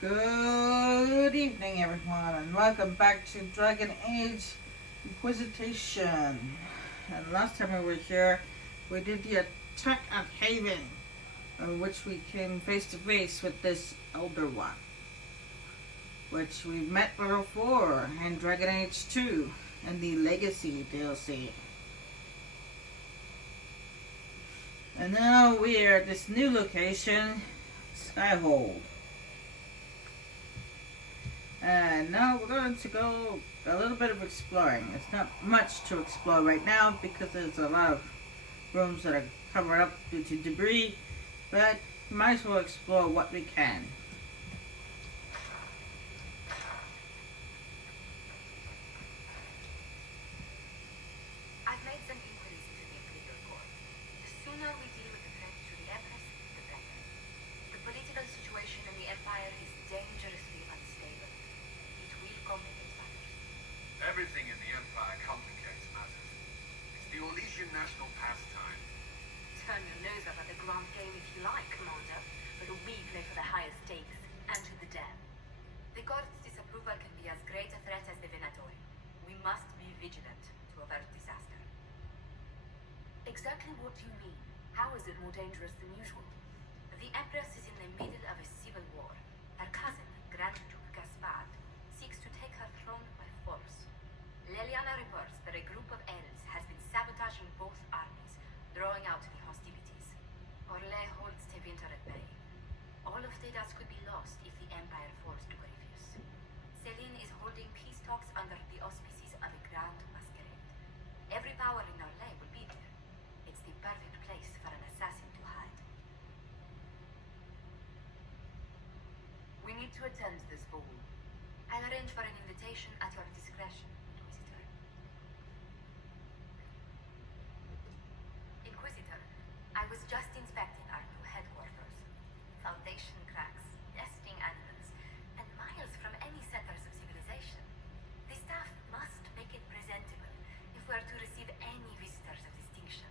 Good evening, everyone, and welcome back to Dragon Age Inquisition. And last time we were here, we did the attack at Haven, in which we came face to face with this Elder One, which we met before in Dragon Age 2 and the Legacy DLC. And now we are at this new location, Skyhold. And now we're going to go a little bit of exploring. It's not much to explore right now because there's a lot of rooms that are covered up due to debris, but we might as well explore what we can. I've made some inquiries into the Imperial Court. The sooner we deal with the threat to the Empress, the better. The political situation in the Empire is dangerously unstable. It will complicate matters. Everything in the Empire complicates matters. It's the Orlesian national pastime. Turn your nose up at the grand game if you like, Commander, but we play for the highest stakes and to the death. The Court's disapproval can be as great a threat as the Venatori. We must be vigilant to avert disaster. Exactly what do you mean? How is it more dangerous than usual? The Empress is in the middle of a civil war. Her cousin, Grand Duke Gaspard, seeks to take her throne by force. Leliana reports that a group of elves has been sabotaging both armies, drawing out the hostilities. Orlais holds Tevinter at bay. All of Thedas could be lost if the Empire forced Corypheus. Selene is holding peace talks under the auspices of a grand masquerade. Every power in Orlais will be there. It's the perfect place for an assassin to hide. We need to attend this ball. I'll arrange for an invitation at your discretion, Inquisitor. Inquisitor, I was just inspecting our new headquarters. Foundation cracks, nesting animals, and miles from any centers of civilization. The staff must make it presentable if we are to receive any visitors of distinction.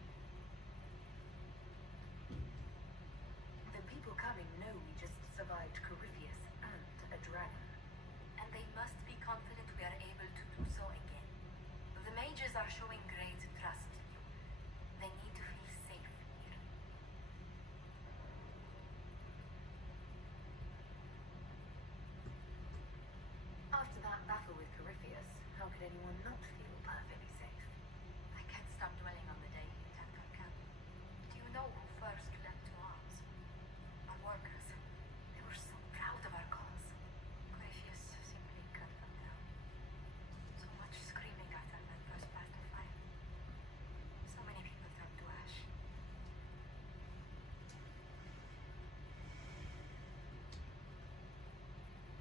The people coming know we just survived Corypheus and a dragon. And they must be confident we are able to do so again. The mages are showing great trust in you. They need to feel safe here. After that battle with Corypheus, how could anyone not feel perfectly safe? I can't stop dwelling on the day he attacked our camp. Do you know who first leapt to arms? Our workers. They were so proud of our cause. Corypheus simply cut them down. So much screaming after that first blast of fire. So many people turned to ash.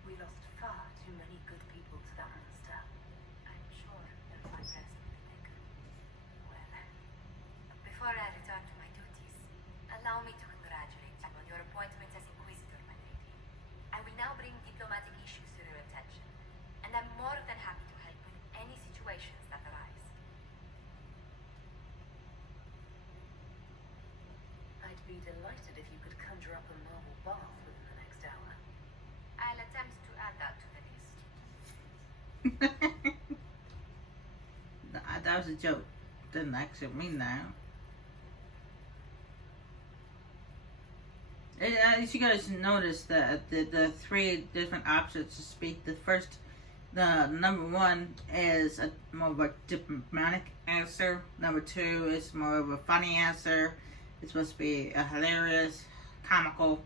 We lost far too many good people to that monster. I'm sure they'll find rest in the neck. Well, before I return to my duties, allow me to congratulate you on your appointment as Inquisitor, my lady. I will now bring diplomatic issues to your attention, and I'm more than happy to help with any situations that arise. I'd be delighted if you could conjure up a marble bath within the next hour. I'll attempt to add that to the list. That was a joke. Didn't actually mean that. As you guys noticed, the three different options to speak. The number one is more of a diplomatic answer. Number two is more of a funny answer. It's supposed to be a hilarious, comical.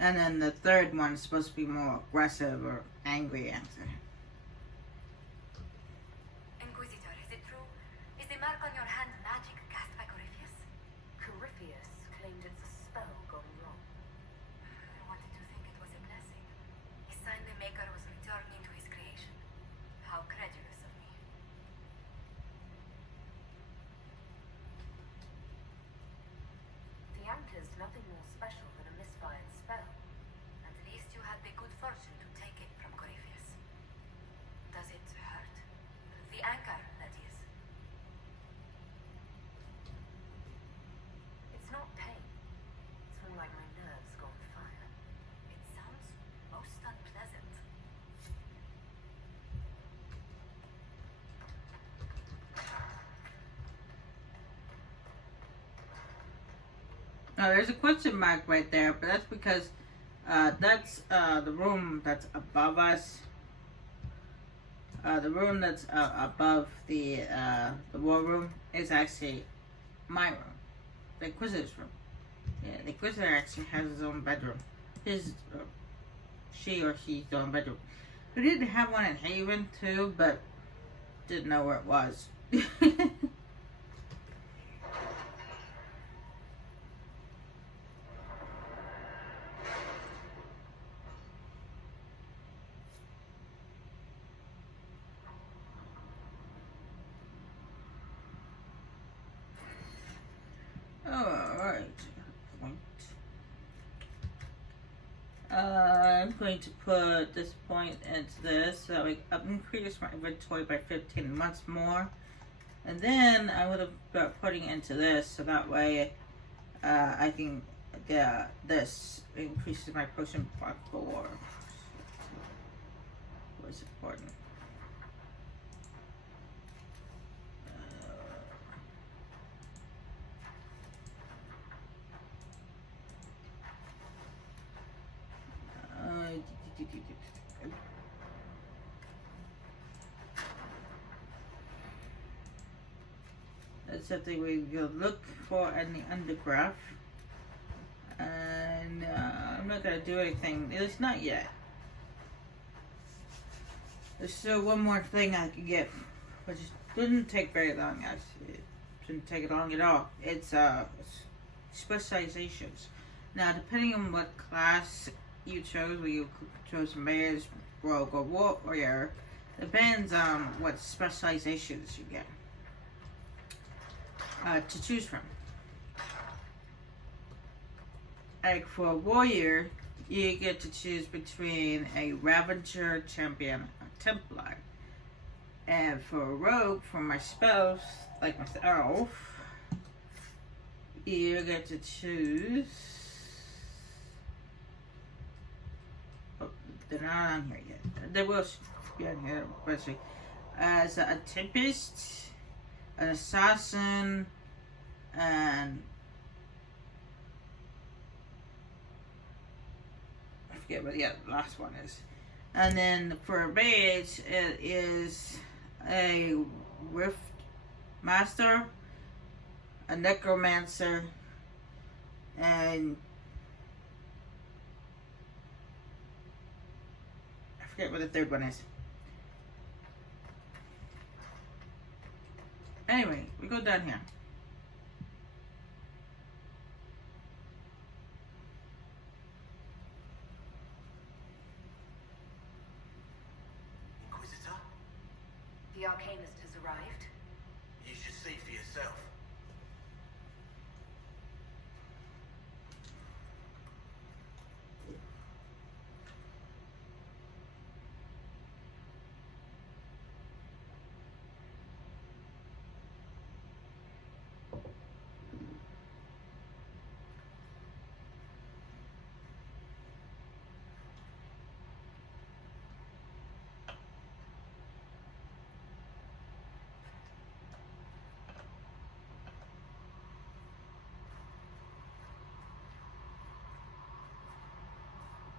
And then the third one is supposed to be more aggressive or angry answer. Inquisitor, is it true? Is the mark on your hand magic cast by Corypheus? Corypheus claimed it's a spell gone wrong. I wanted to think it was a blessing. A sign the Maker was returning to his creation. How credulous of me. The anchor's nothing more special than a misfired spell. At least you had the good fortune to take it from Corypheus. Does it hurt? The anchor, that is. It's not pain. It's more like my nerves gone fire. It sounds most unpleasant. there's a question mark right there, but that's because that's the room that's above us. The room that's above the war room is actually my room, the Inquisitor's room. Yeah, the Inquisitor actually has his own bedroom. His, she or she's own bedroom. We did have one in Haven too, but didn't know where it was. Alright. I'm going to put this point into this so I increase my inventory by 15 months more. And then I would have start putting into this so that way I can get this increases my potion part 4. What's important? That's something we will look for in the undergraph. And I'm not going to do anything, at least not yet. There's still one more thing I can get, which didn't take very long actually. It didn't take long at all. It's specializations. Now, depending on what class you chose, whether you chose mage, rogue, or warrior, depends on what specializations you get to choose from. Like for a warrior, you get to choose between a Ravager, Champion, or Templar. And for a rogue, for my spells, like myself, you get to choose. Oh, they're not on here yet. They will be on here eventually. As a Tempest, an Assassin, and I forget what the last one is. And then for a mage, it is a Rift Master, a Necromancer, and I forget what the third one is. Anyway, we go down here. Inquisitor? The Arcanist has arrived. You should see for yourself.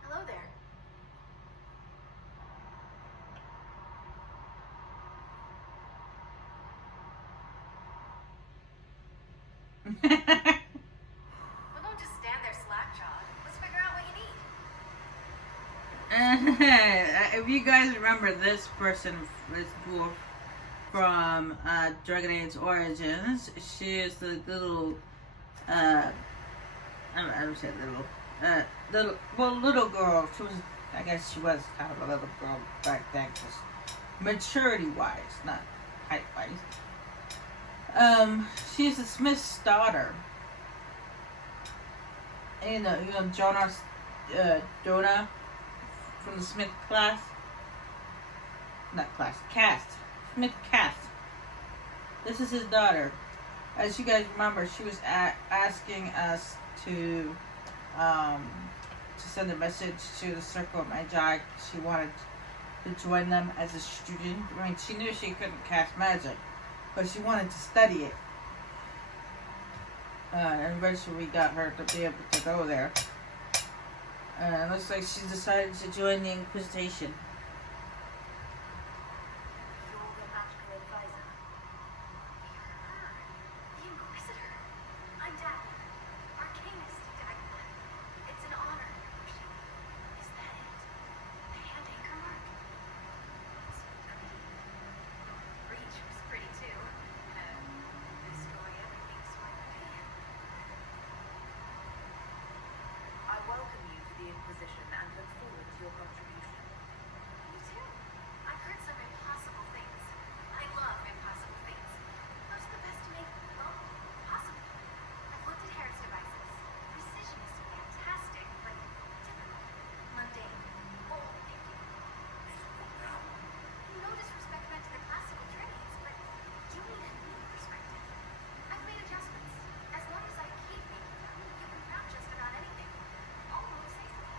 Hello there. Well, don't just stand there slack-jawed. Let's figure out what you need. If you guys remember this person, this dwarf from Dragon Age Origins, she is the little, I don't say little girl. She was, I guess she was kind of a little girl back then, just maturity-wise, not height-wise. She's the Smith's daughter. And, Jonah from the Smith class. Not class, cast. Smith cast. This is his daughter. As you guys remember, she was asking us to send a message to the Circle of Magi. She wanted to join them as a student. I mean, she knew she couldn't cast magic, but she wanted to study it. And eventually we got her to be able to go there. It looks like she decided to join the Inquisition. You're the magical advisor. The Inquisitor. I'm Dagmar. Arcanist Dagmar. It's an honor. Is that it? The hand anchor mark? It's pretty. Breach was pretty too. Destroy everything swipe away. I welcome you to the Inquisition and look forward to your contribution. Me too. I've heard some impossible things. I love impossible things. What's the best to make, well, possible? I've looked at Harris devices. Precision is fantastic, but typical. Mundane. Old thinking. No disrespect meant to the classical trades, but you need a new perspective. I've made adjustments. As long as I keep making them, you can craft just about anything. Almost safely.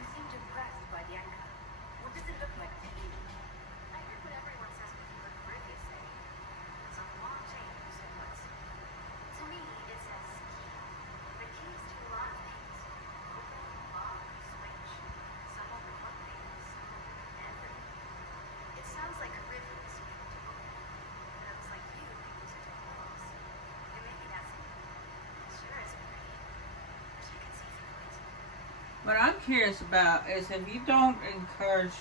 You seemed impressed by the anchor. What does it look like to you? I heard what everyone says people in Caribbean say. It's a long chain of sequence. To me, it says key. The keys to a lot of things. Open, lock, switch. Some open one thing, some open everything. It sounds like Caribbean is beautiful. It looks like you can use it to close. And maybe that's it. It sure is pretty. Wish I could see through it. What I'm curious about is if you don't encourage,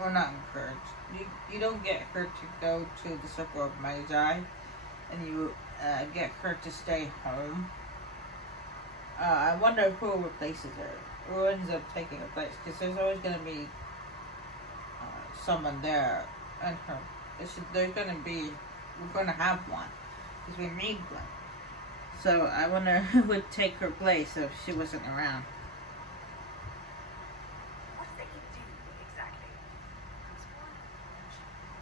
or not encourage, you don't get her to go to the Circle of Magi, and you get her to stay home. I wonder who replaces her. Who ends up taking her place? Because there's always going to be someone there, and her. There's going to be. We're going to have one, because we need one. So I wonder who would take her place if she wasn't around. What does it do exactly? Transform.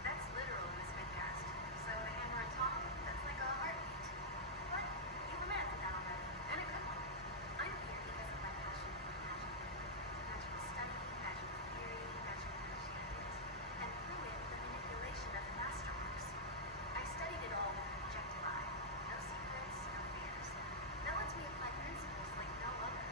That's literal in this midcast. So the hammer and tongue, that's like a heartbeat. But you have a man for that already, and a good one. I'm here because of my passion for magic. Magical study, magical theory, magical enchantment, and through it, the manipulation of masterworks. I studied it all with an objective eye. No secrets, no fears. That lets me apply principles like no other.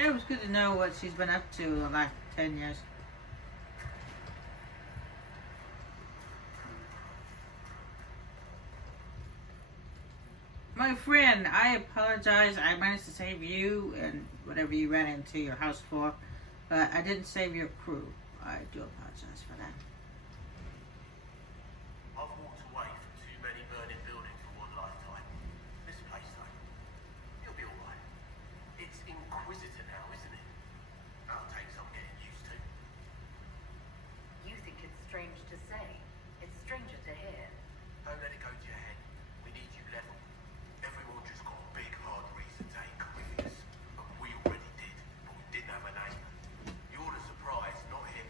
Yeah, it was good to know what she's been up to the last 10 years. My friend, I apologize. I managed to save you and whatever you ran into your house for, but I didn't save your crew. I do apologize for that. I've walked away from too many burning buildings for one lifetime. This place, though, you'll be alright. It's Inquisitor now, isn't it? That'll take some getting used to. You think it's strange to say. It's stranger to hear. Don't let it go to your head. We need you level. Everyone just got a big, hard reason to hate Corypheus. But we already did, but we didn't have a name. You're the surprise, not him.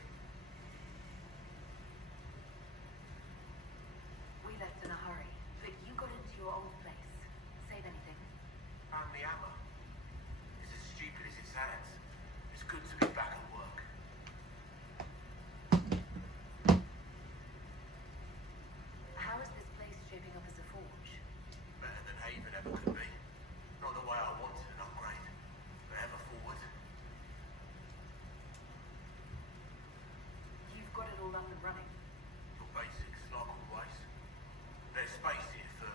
We left in a hurry, but you got into your old place. Save anything? Found the hammer. It's as stupid as it sounds. It's good to be back at work. How is this place shaping up as a forge? Better than Haven ever could be. Not the way I wanted an upgrade, but ever forward. You've got it all up and running. Your basics, like always. There's space here for,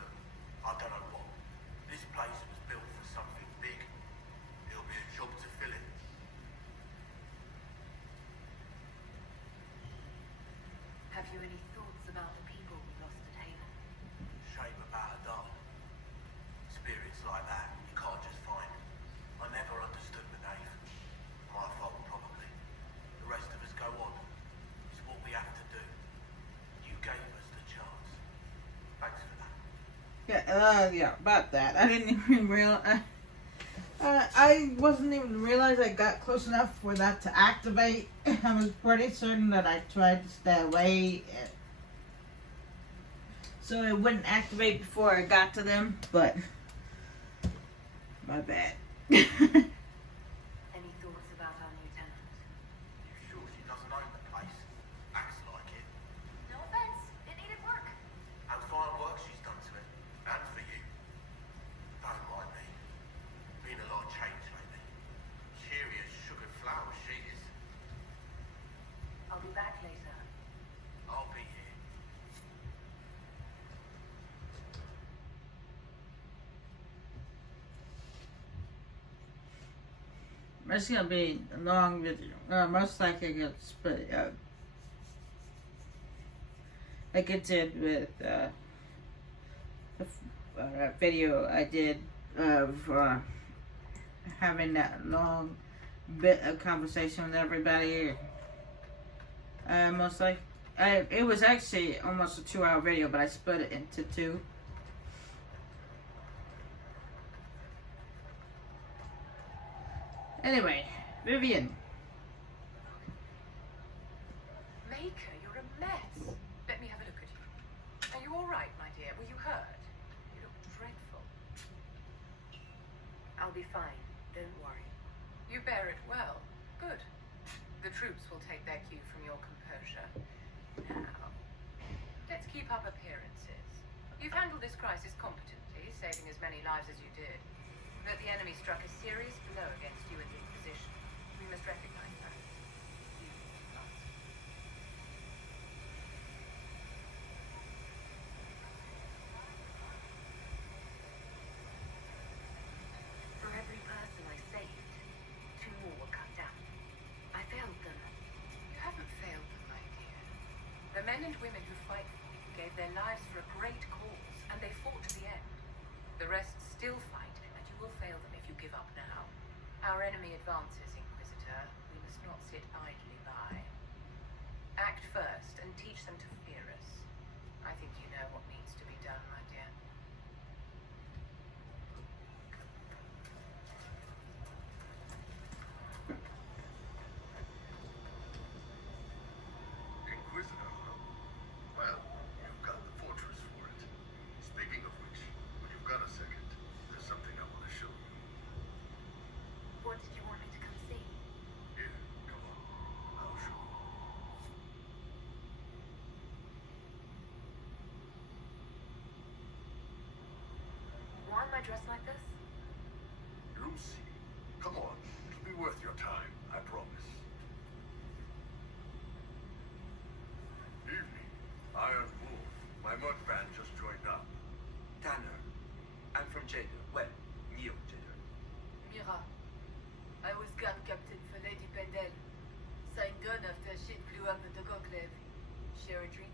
I don't know what. This place was built for something big. It'll be a job to fill it. Have you any thoughts about the people we lost at Haven? Shame about a dull. Spirits like that, you can't just find. I never understood the name. My fault, probably. The rest of us go on. It's what we have to do. You gave us the chance. Thanks for that. Yeah, about that. I didn't even realize. I wasn't even realize I got close enough for that to activate. I was pretty certain that I tried to stay away, so it wouldn't activate before I got to them. But my bad. Any thoughts about our new tenant? You sure she doesn't own the place? Acts like it. No offense, it needed work. And fine work she's done to it. And for you. Don't mind me. Been a lot of change lately. Cheery as sugared flowers she is. I'll be back later. I'll be here. It's gonna be a long video. Most likely gonna split it up. Like it did with the video I did of having that long bit of conversation with everybody. Most like it was actually almost a 2-hour video, but I split it into two. Anyway, Vivian. Maker, you're a mess. Let me have a look at you. Are you all right, my dear? Were you hurt? You look dreadful. I'll be fine. Don't worry. You bear it well. Good. The troops will take their cue from your composure. Now, let's keep up appearances. You've handled this crisis competently, saving as many lives as you did. But the enemy struck a serious blow against you and the Inquisition. We must recognize that. You must. For every person I saved, 2 more were cut down. I failed them. You haven't failed them, my dear. The men and women who fight for you gave their lives for a great cause, and they fought to the end. The rest still fight, and you will fail them if you give up now. Our enemy advances, Inquisitor. We must not sit idly by. Act first and teach them to fear us. I think you know what needs to be done, my dear. Inquisitor, huh? Well, you've got the fortress for it. Speaking of which, when you've got a second, there's something I want to show you. What did you want me to come see? Here, come on. I'll show you. Why am I dressed like this? Lucy, come on. It'll be worth your time, I promise. Evening. Iron Wolf. My mud band just joined up. Tanner. I'm from Jeddah. Well, Neo Jeddah. Mira. I was guard captain for Lady Pendel. Signed gun after shit blew up at the conclave. Share a drink?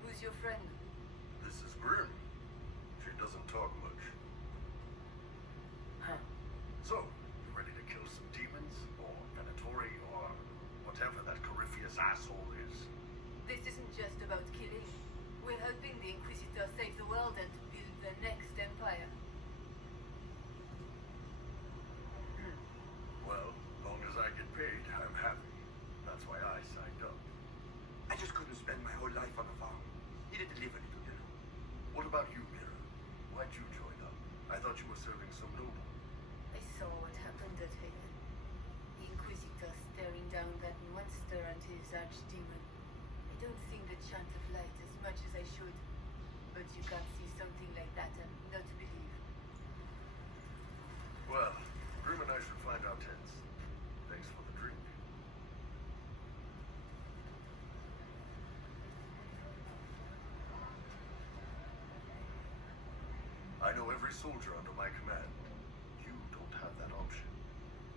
Who's your friend? This is Grim. She doesn't talk much. Huh. So, you ready to kill some demons? Or Venatori? Or whatever that Corypheus asshole is? This isn't just about killing. We're helping the Inquisitor save the world and build the next empire. Well, long as I get paid, I'm happy. That's why I signed up. I just couldn't spend my whole life on a farm. Needed to live a little, you know. What about you, Mira? Why'd you join up? I thought you were serving some noble. I saw what happened at Haven. The Inquisitor staring down that monster and his archdemon. I don't think the chant of light as much as I should. But you can't see something like that and not believe. Well, Grim and I should find our tents. Thanks for the drink. I know every soldier under my command. You don't have that option.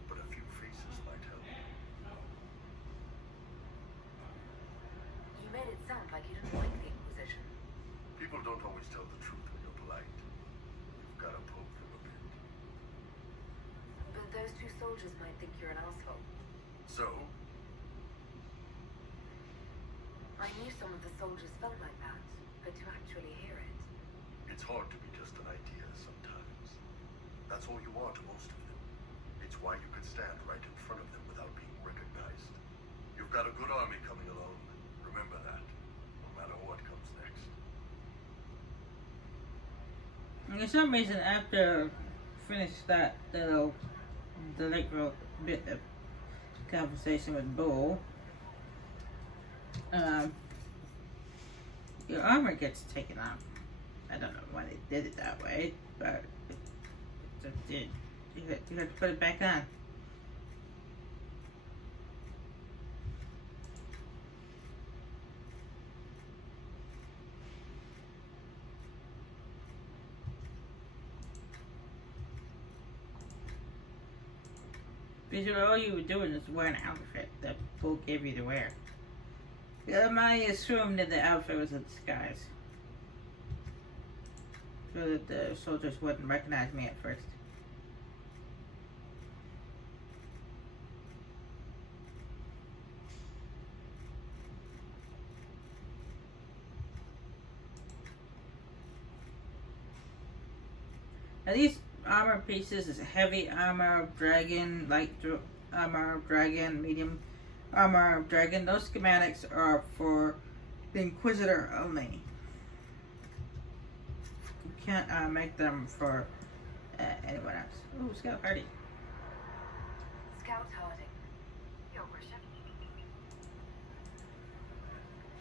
But a few faces might help. You made it sound like you didn't like the Inquisition. People don't always tell the truth when you're polite. You've got to poke them a bit. But those two soldiers might think you're an asshole. So, I knew some of the soldiers felt like that, but to actually hear it. it's hard to be just an idea sometimes. That's all you are to most of them. It's why you can stand right in front of them without being recognized. You've got a good army coming along. Remember that, no matter what comes next. And for some reason, after finish that little bit of conversation with Bull, your armor gets taken off. I don't know why they did it that way, but it just did. You had to put it back on. Because all you were doing is wearing an outfit that Bull gave you to wear. I assumed that the outfit was a disguise. So that the soldiers wouldn't recognize me at first. Now these armor pieces is heavy armor of dragon, light armor of dragon, medium armor of dragon. Those schematics are for the Inquisitor only. You can't make them for anyone else. Ooh, Scout Hardy. Scout Harding, Your worship.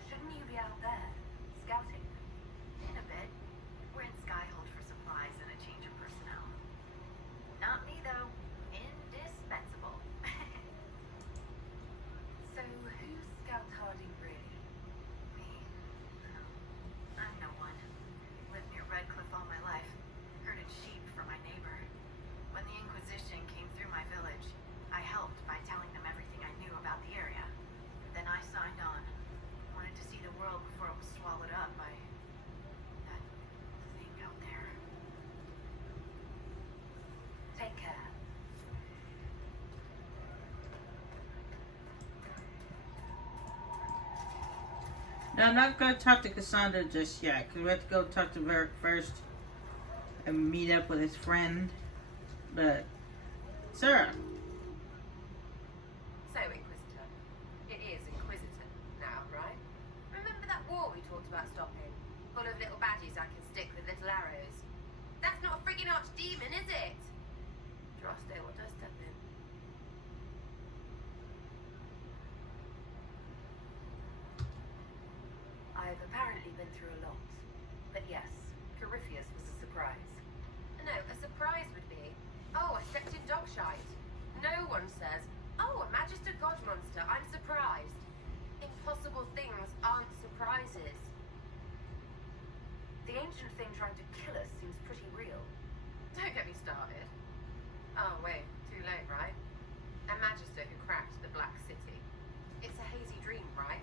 shouldn't you be out there, scouting? In a bit. We're in Skyhold for supplies and a change of personnel. Not me, though. Indispensable. So who's Scout Harding really? Me? No. I'm no one. Lived near Redcliffe all my life. Herded sheep for my neighbor. When the Inquisition came through my village, I helped by telling them everything I knew about the area. Then I signed on. Wanted to see the world before it was swallowed up by that thing out there. Take care. Now I'm not going to talk to Cassandra just yet, because we have to go talk to Varric first and meet up with his friend. But, Sarah, So, Inquisitor. It is Inquisitor now, right? Remember that war we talked about stopping? Full of little badges I can stick with little arrows. That's not a friggin' archdemon, is it? Droste, what does that mean? I've apparently been through a lot. But yes, Corypheus was a surprise. No, a surprise would be, oh, I stepped in dog shite. No one says a god monster, I'm surprised. Impossible things aren't surprises. The ancient thing trying to kill us seems pretty real. Don't get me started. Oh, wait, too late, right? A magister who cracked the Black City. It's a hazy dream, right?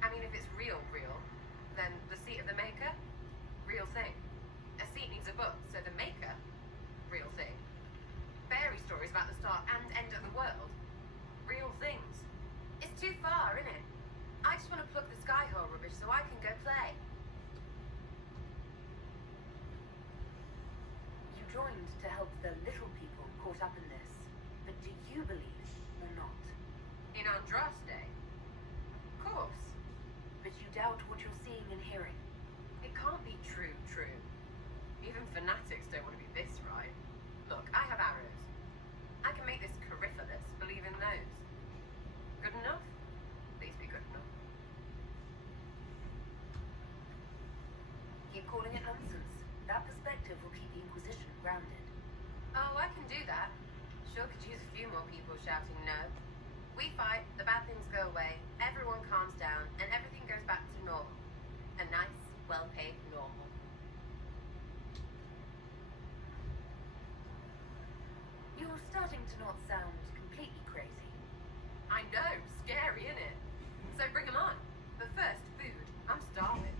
I mean, if it's real, then the seat of the Maker? Real thing. A seat needs a book, so the Maker? Real thing. Fairy stories about the start and end of the world? Real things. It's too far, isn't it? I just want to plug the Skyhole rubbish so I can go play. You joined to help the little people caught up in this. But do you believe or not? In Andraste? Of course. But you doubt what you're seeing and hearing. It can't be true. Even fanatics don't want to be this, right? Look, I have arrows. I can make this Coryphalis believe in those. Good enough? Please be good enough. Keep calling it nonsense. That perspective will keep the Inquisition grounded. Oh, I can do that. Sure could use a few more people shouting no. We fight, the bad things go away, everyone calms down, and everything goes back to normal. A nice, well-paid normal. You're starting to not sound completely crazy. I know, scary, innit? So bring 'em on. But first, food. I'm starving.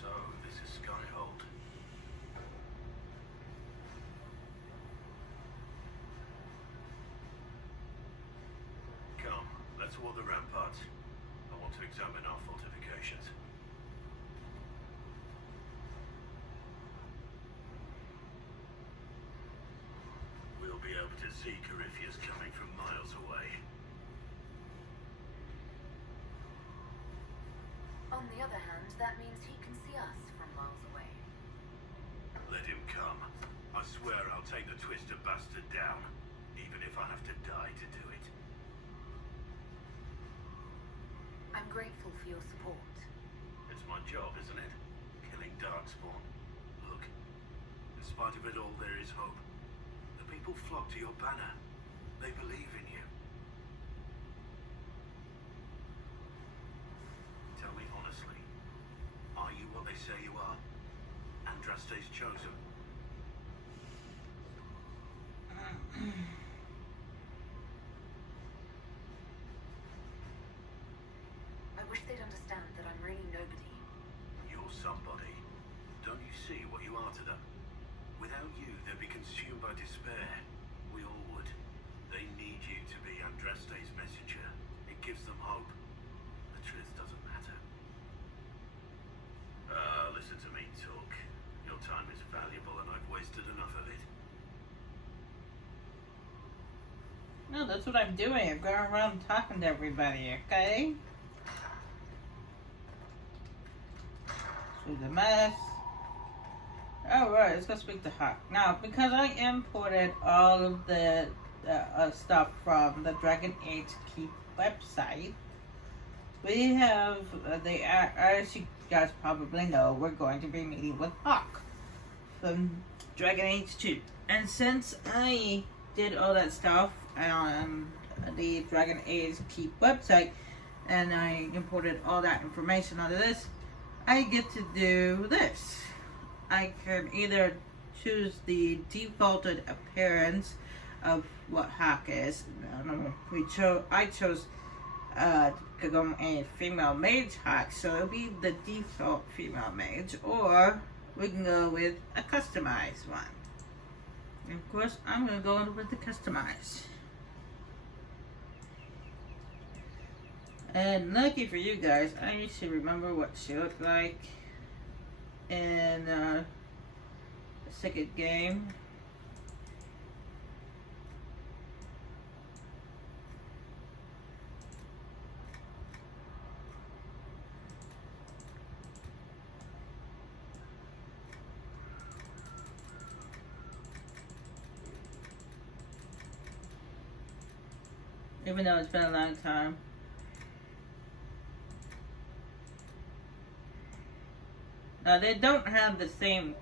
So, this is Skyhold. Come, let's wall the ramparts. I want to examine our fortifications. We'll be able to see Corypheus coming from miles away. On the other hand, that means he can see us from miles away. Let him come. I swear I'll take the twisted bastard down, even if I have to die to do it. I'm grateful for your support. It's my job, isn't it? Killing Darkspawn. Look, in spite of it all, there is hope. The people flock to your banner. They believe in you. Tell me honestly, are you what they say you are? Andraste's chosen. I wish they'd understand that I'm really nobody. You're somebody. Don't you see what you are to them? Without you, they'd be consumed by despair. We all would. They need you to be Andraste's messenger. It gives them hope. The truth doesn't matter. Listen to me talk. Your time is valuable and I've wasted enough of it. No, that's what I'm doing. I'm going around talking to everybody, okay? Through the mess. Alright, let's go speak to Hawk. Now, because I imported all of the stuff from the Dragon Age Keep website, we have, as you guys probably know, we're going to be meeting with Hawk from Dragon Age 2. And since I did all that stuff on the Dragon Age Keep website, and I imported all that information onto this, I get to do this. I can either choose the defaulted appearance of what Hawk is. I chose to go a female mage Hawk, so it'll be the default female mage, or we can go with a customized one. And of course, I'm gonna go with the customized. And lucky for you guys, I used to remember what she looked like in the second game. Even though it's been a long time. They don't have the same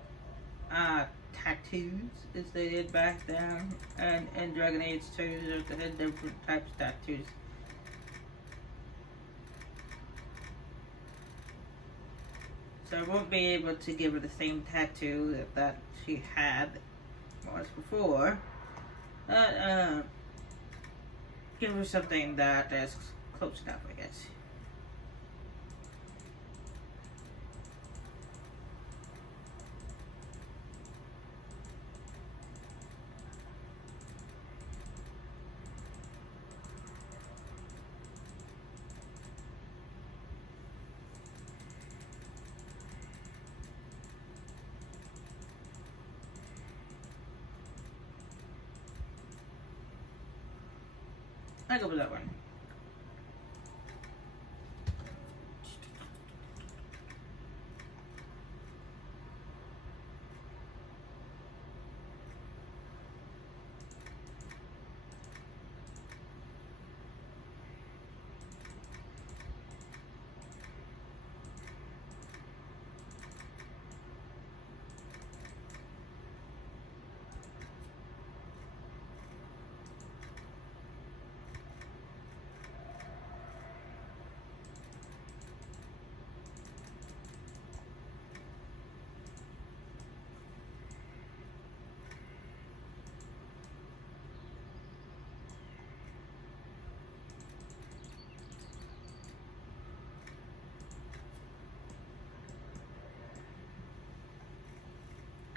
tattoos as they did back then, and in Dragon Age 2, they had different types of tattoos. So I won't be able to give her the same tattoo that she had was before. Give her something that is close enough, I guess. I go with that one.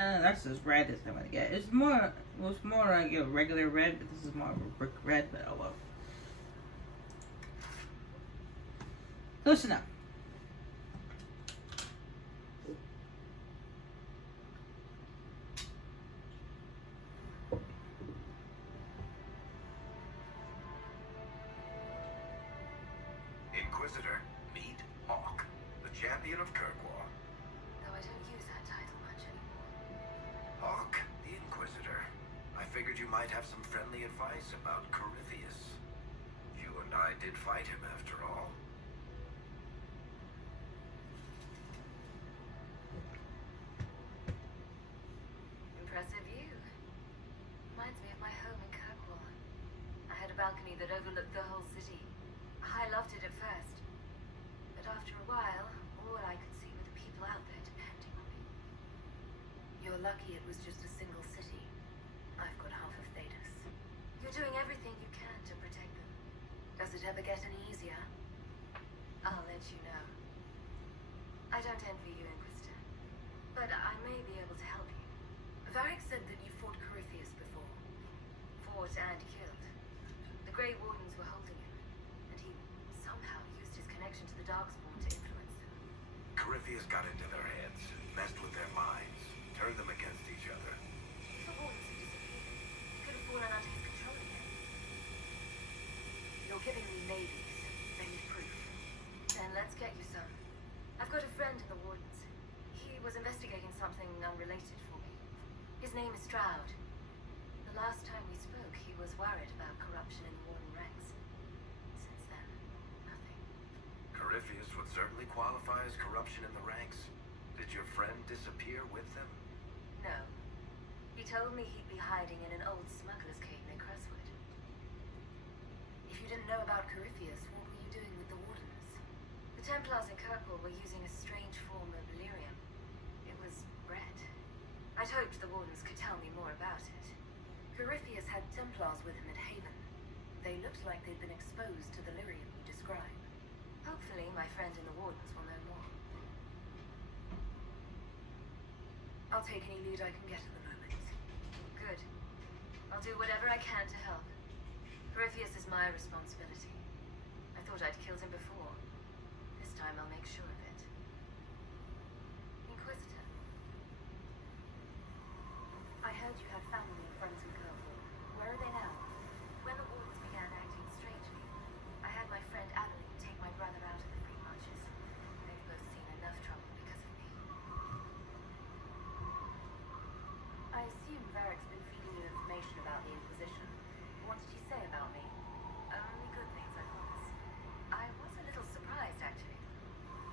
That's as red as I'm gonna get. It was more like a regular red, but this is more of a brick red, but oh well. Close enough. Inquisitor, meet Hawk, the champion of Kirkwall. Though I don't use that title much anymore. Hawk, the Inquisitor. I figured you might have some friendly advice about Corypheus. You and I did fight him after all. Impressive view. Reminds me of my home in Kirkwall. I had a balcony that overlooked the whole city. I loved it at first. But after a while, all I could see were the people out there depending on me. You're lucky it was just a single city. I've got half of Thedas. You're doing everything you can to protect them. Does it ever get any easier? I'll let you know. I don't envy you, Inquisitor. But I may be able to help you. Varric said that you fought Corypheus before. Fought and killed. The Grey Wardens were holding him, and he somehow used his connection to the Darkspawn to influence them. Corypheus got into their heads, messed with their minds, turned them against each other. The Wardens had disappeared. Could have fallen under his control again. You're giving me maybes. I need proof. Then let's get you some. I've got a friend in the Wardens. He was investigating something unrelated for me. His name is Stroud. The last time we spoke, he was worried about corruption in the Warden ranks. Since then, nothing. Corypheus would certainly qualify as corruption in the ranks. Did your friend disappear with them? No. He told me he'd be hiding in an old smuggler's cave near Crestwood. If you didn't know about Corypheus, what were you doing with the Wardens? The Templars in Kirkwall were using a strange form of lyrium. It was red. I'd hoped the Wardens could tell me more about it. Corypheus had Templars with him at Haven. They looked like they'd been exposed to the lyrium you describe. Hopefully, my friend in the Wardens will know more. I'll take any lead I can get at the moment. Good. I'll do whatever I can to help. Corypheus is my responsibility. I thought I'd killed him before. This time I'll make sure of it. Inquisitor. I heard you had family and friends in Kirkwall. Where are they now? When the Wardens began acting strangely, I had my friend Adeline take my brother out of the Free Marches. They've both seen enough trouble because of me. I assume Varric's been feeding you information about the Inquisition. What did he say about me? Only good things, I promise. I was a little surprised, actually.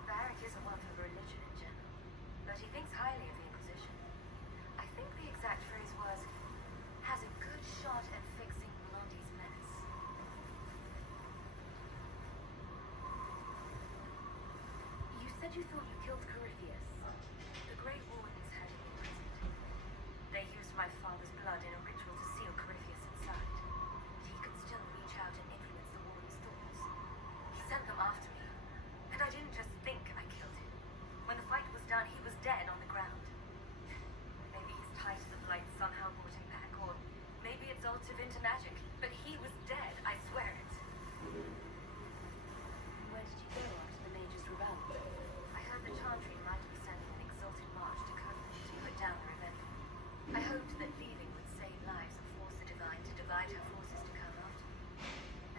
Varric isn't one for religion in general, but you thought you killed Corypheus? The Grey Wardens had him imprisoned. They used my father's blood in a ritual to seal Corypheus inside. He could still reach out and influence the Warden's thoughts. He sent them after me, and I didn't just think I killed him. When the fight was done, he was dead on the ground. Maybe his ties of light somehow brought him back, or maybe it's altered into magic. But he was dead, I swear it. Where did you go after the mages rebelled? I heard the Chantry might be sending an exalted march to Covenant to put down the rebellion. I hoped that leaving would save lives and force the Divine to divide her forces to come after me.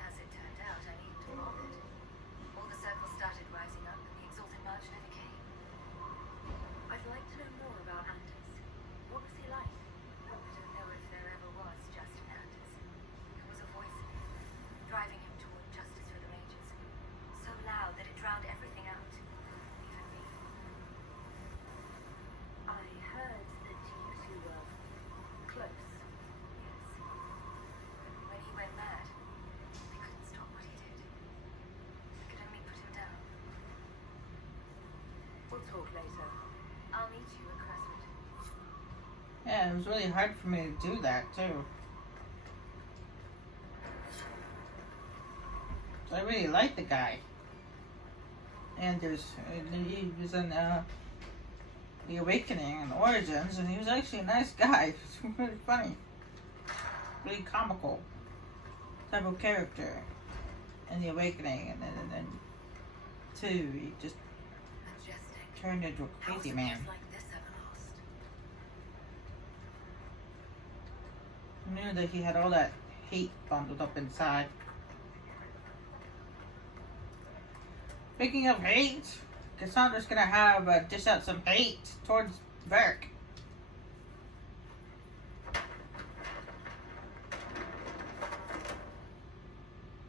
As it turned out, I needed to block it. All the circles started rising up, and the exalted march never came. I'd like to know more about Anders. What was he like? I don't know if there ever was just an Anders. There was a voice in him, driving him toward justice for the mages. So loud that it drowned everything out, even me. I heard that you two were close. Yes. When he went mad, I couldn't stop what he did. I could only put him down. We'll talk later. I'll meet you at Crestwood. Yeah, it was really hard for me to do that too. So I really like the guy. And he was in The Awakening and Origins, and he was actually a nice guy. He was really funny, really comical type of character in The Awakening, and then two, he just Majestic. turned into a How was crazy a man. place like this ever lost? I knew that he had all that hate bundled up inside. Speaking of hate, Cassandra's gonna dish out some hate towards Varric.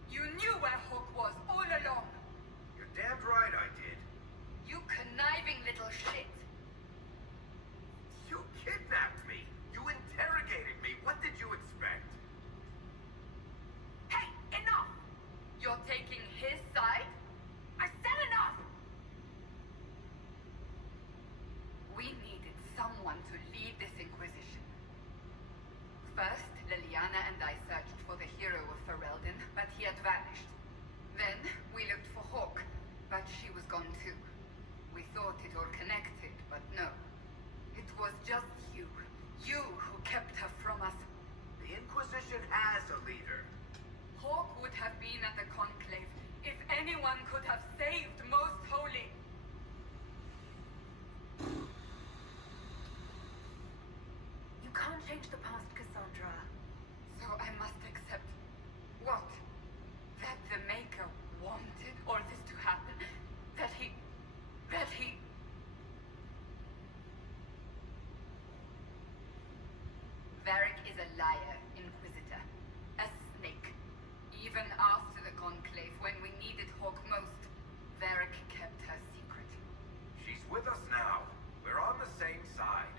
You knew where Hawk was all along. You're damned right I did. You conniving little shit. You kidnapped me. You interrogated me. What did you expect? Hey, enough! You're taking his side? I said enough! We needed someone to lead this Inquisition. First, Liliana and I searched for the hero of Ferelden, but he had vanished. Then, we looked for Hawk, but she was gone too. We thought it all connected, but no. It was just you. You who kept her from us. The Inquisition has a leader. Hawk would have been at the Conclave if anyone could have saved Most Holy. You can't change the past, Cassandra. So I must accept what? That the Maker wanted all this to happen? That he... Varric is a liar, Inquisitor. A snake. Even after the Conclave, when we needed Hawk most, Varric kept her secret. She's with us now. We're on the same side.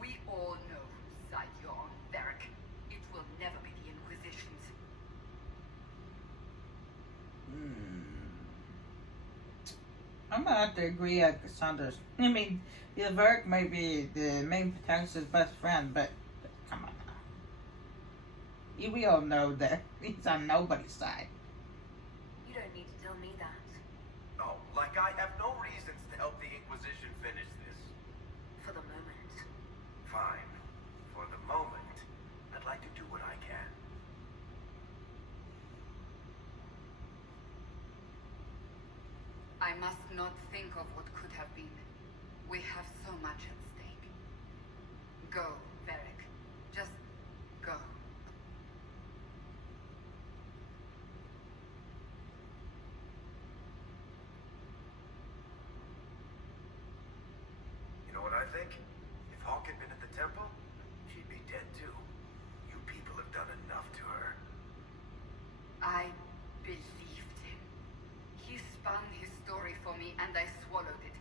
We all know whose side you're on, Varric. It will never be the Inquisition's. I'm gonna have to agree at Cassandra's. I mean, yeah, Varric may be the main protagonist's best friend, but come on now. We all know that he's on nobody's side. You don't need to tell me that. Oh, like I have no reasons to help the Inquisition finish this. For the moment. Fine. For the moment, I'd like to do what I can. I must not think of what could have been. We have so much at stake. Go, Varric. Just go. You know what I think? If Hawk had been at the temple, she'd be dead too. You people have done enough to her. I believed him. He spun his story for me and I swallowed it.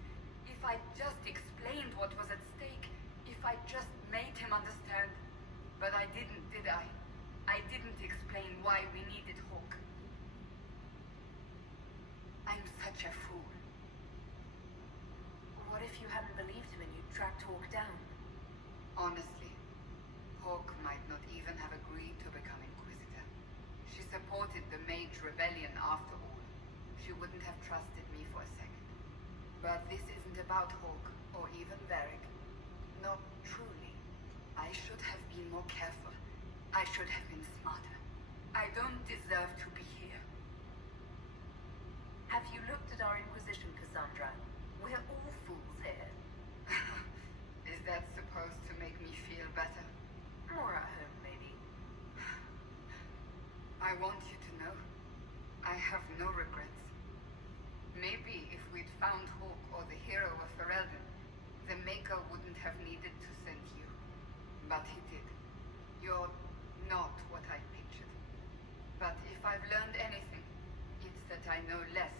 If I just explained what was at stake, if I just made him understand. But I didn't, did I? I didn't explain why we needed Hawk. I'm such a fool. tracked Hawk down. Honestly, Hawk might not even have agreed to become Inquisitor. She supported the Mage Rebellion after all. She wouldn't have trusted me for a second. But this isn't about Hawk, or even Varric. Not truly. I should have been more careful. I should have been smarter. I don't deserve to be here. Have you looked at our Inquisition, Cassandra? We're all fools here. Is that supposed to make me feel better? More at home, maybe. I want you to know, I have no regrets. Maybe if we'd found Hawk or the hero of Ferelden, the Maker wouldn't have needed to send you. But he did. You're not what I pictured. But if I've learned anything, it's that I know less